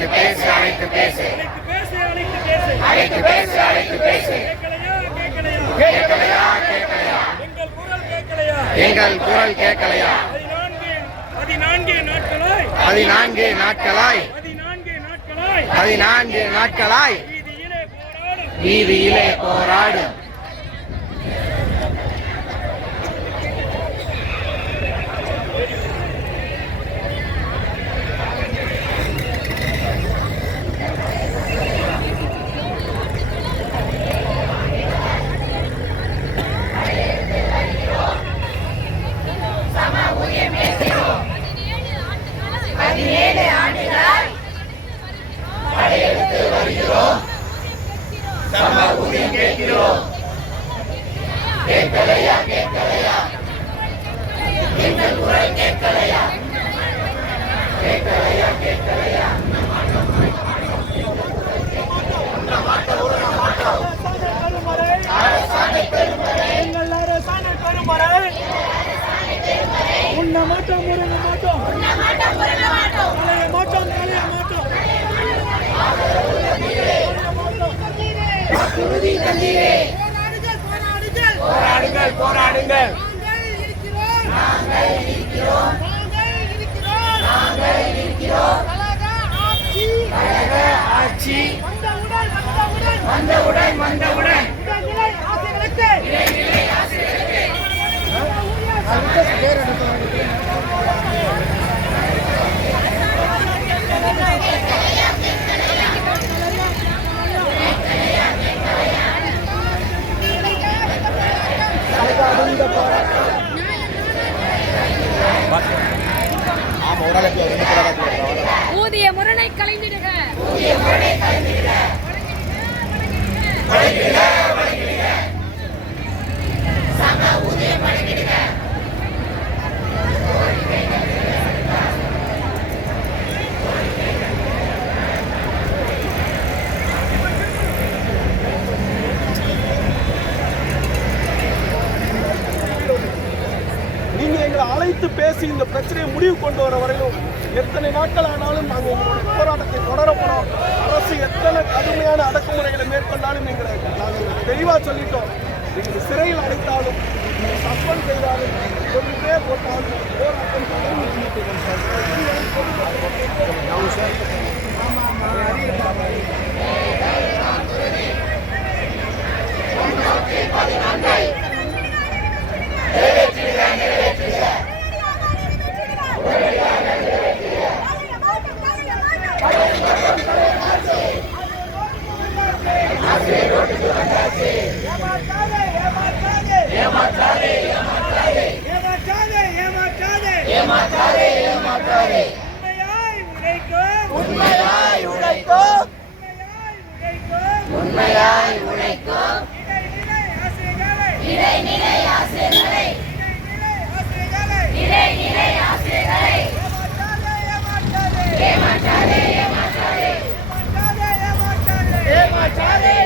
அழைத்து பேசு அழைத்து பேசு அழைத்து பேசு அழைத்து பேசு. கேட்கலையா கேட்கலையா எங்கள் குரல் கேட்கலையா? 14 நாட்களாய் வீதியிலே போராடும். படையெடுத்து வருகிறோம், சம ஊதியம் கேட்கிறோம். கேட்கலையா கேட்கலையா எங்கள் குரல் கேட்கலையா? கேட்கலையா கேட்கலையா அரசாணை பெருமறை எங்கள் அரசாணை பெருமறை. உண்ண மாட்டோம் முருங்க மாட்டோம் கலைய மாட்டோம் கலைய மாட்டோம். வாக்குறுதி தந்தீரே, போராடுங்கள் போராடுங்கள். நாங்கள் இருக்கிறோம் கழக ஆட்சி வந்தவுடன் ஊதிய முரணை கலைந்திடுக. சம ஊதியம் வழங்கிடுக. நீங்க எங்களை அழைத்து பேசி இந்த பிரச்சனையை முடிவு கொண்டு வர வரையிலும் எத்தனை நாட்கள் ஆனாலும் நாங்கள் எங்களுடைய போராட்டத்தை தொடரப்போறோம். அரசு எத்தனை கடுமையான அடக்குமுறைகளை மேற்கொண்டாலும் எங்களை நாங்கள் தெளிவாக சொல்லிட்டோம். எங்களை சிறையில் அடைத்தாலும் சஸ்பெண்ட் செய்தாலும் கொண்டுட்டே போட்டாலும் போராட்டம் உண்மையாய் உழைக்கும் இடைநிலை ஆசிரியர்களை ஏமாற்றாதே